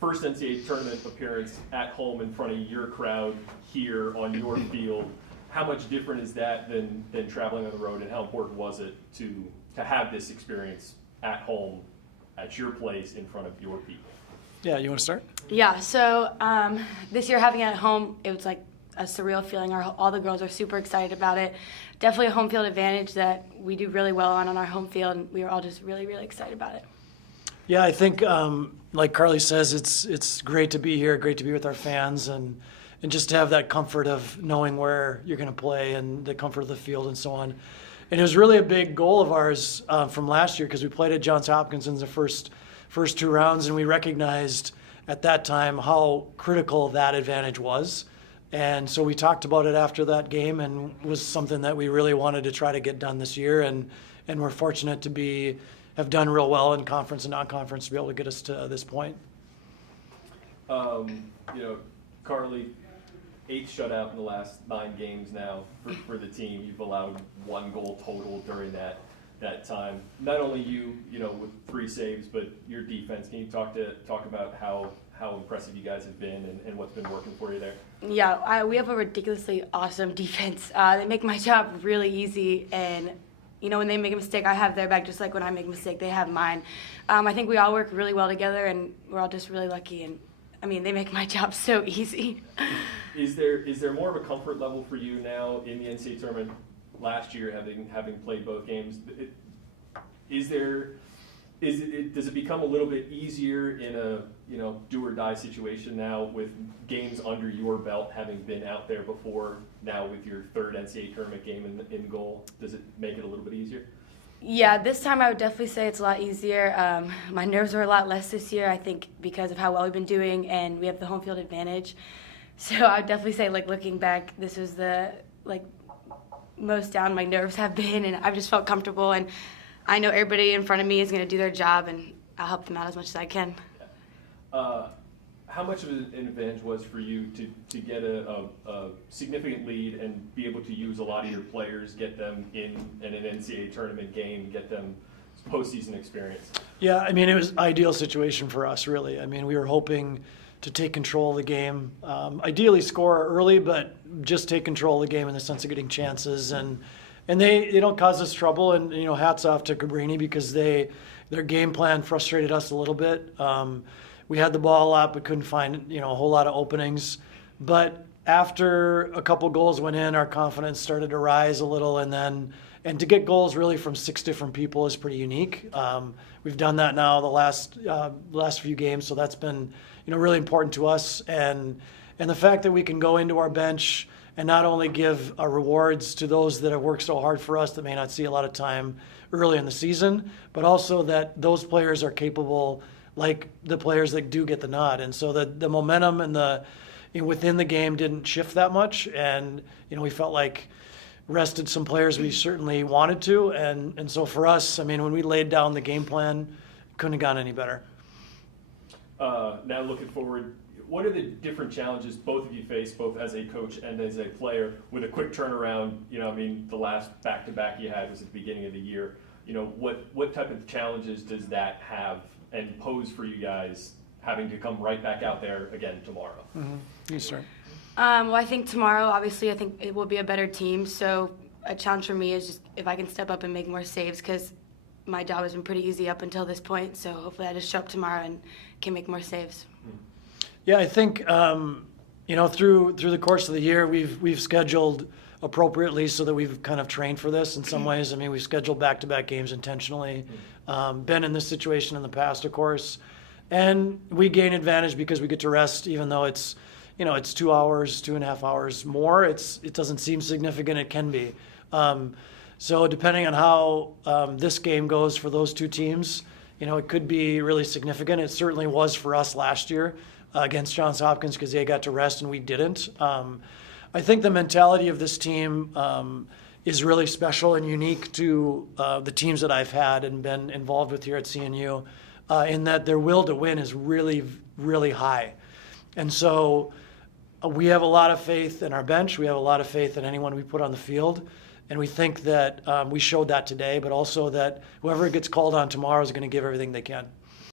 first NCAA tournament appearance at home in front of your crowd here on your field. How much different is that than traveling on the road, and how important was it to have this experience at home, at your place, in front of your people? Yeah, you want to start? Yeah, so this year having it at home, it was like a surreal feeling. All the girls are super excited about it. Definitely a home field advantage that we do really well on our home field, and we were all just really, really excited about it. Yeah, I think like Carly says, it's great to be here, great to be with our fans, and just to have that comfort of knowing where you're going to play and the comfort of the field and so on. And it was really a big goal of ours from last year, because we played at Johns Hopkins in the first two rounds, and we recognized at that time how critical that advantage was. And so we talked about it after that game, and it was something that we really wanted to try to get done this year. And we're fortunate to have done real well in conference and non-conference to be able to get us to this point. Carly, 8th shutout in the last 9 games now for the team. You've allowed 1 goal total during that time. Not only you with 3 saves, but your defense. Can you talk about how impressive you guys have been and what's been working for you there? Yeah, we have a ridiculously awesome defense. They make my job really easy, and when they make a mistake, I have their back, just like when I make a mistake, they have mine. I think we all work really well together, and we're all just really lucky, and they make my job so easy. Is there more of a comfort level for you now in the NCAA tournament last year, having played both games? Does it become a little bit easier in a do or die situation now with games under your belt, having been out there before, now with your 3rd NCAA tournament game in goal? Does it make it a little bit easier? Yeah, this time I would definitely say it's a lot easier. My nerves are a lot less this year, I think, because of how well we've been doing, and we have the home field advantage. So I would definitely say, looking back, this was the most down my nerves have been, and I've just felt comfortable, and I know everybody in front of me is going to do their job, and I'll help them out as much as I can. How much of an advantage was for you to get a significant lead and be able to use a lot of your players, get them in an NCAA tournament game, get them postseason experience? Yeah, it was an ideal situation for us, really. We were hoping to take control of the game, ideally score early, but just take control of the game in the sense of getting chances. And they don't cause us trouble, and hats off to Cabrini, because their game plan frustrated us a little bit. We had the ball a lot but couldn't find a whole lot of openings. But after a couple goals went in, our confidence started to rise a little, and to get goals really from 6 different people is pretty unique. We've done that now the last few games, so that's been really important to us. And the fact that we can go into our bench and not only give rewards to those that have worked so hard for us that may not see a lot of time early in the season, but also that those players are capable, like the players that do get the nod. And so the momentum and within the game didn't shift that much, and we felt like rested some players we certainly wanted to, and so for us, when we laid down the game plan, couldn't have gone any better. Now looking forward, what are the different challenges both of you face, both as a coach and as a player, with a quick turnaround? The last back-to-back you had was at the beginning of the year. What type of challenges does that have and pose for you guys, having to come right back out there again tomorrow? Mm-hmm. You start. Well, I think tomorrow, obviously, I think it will be a better team. So a challenge for me is just if I can step up and make more saves, because my job has been pretty easy up until this point. So hopefully I just show up tomorrow and can make more saves. Yeah, I think through the course of the year, we've scheduled appropriately so that we've kind of trained for this in some ways. we've scheduled back-to-back games intentionally. Been in this situation in the past, of course, and we gain advantage because we get to rest, even though it's 2 hours, 2.5 hours more. It doesn't seem significant. It can be. So depending on how this game goes for those two teams, it could be really significant. It certainly was for us last year against Johns Hopkins, because they got to rest and we didn't. I think the mentality of this team is really special and unique to the teams that I've had and been involved with here at CNU, in that their will to win is really, really high. And so we have a lot of faith in our bench. We have a lot of faith in anyone we put on the field. And we think that we showed that today, but also that whoever gets called on tomorrow is going to give everything they can.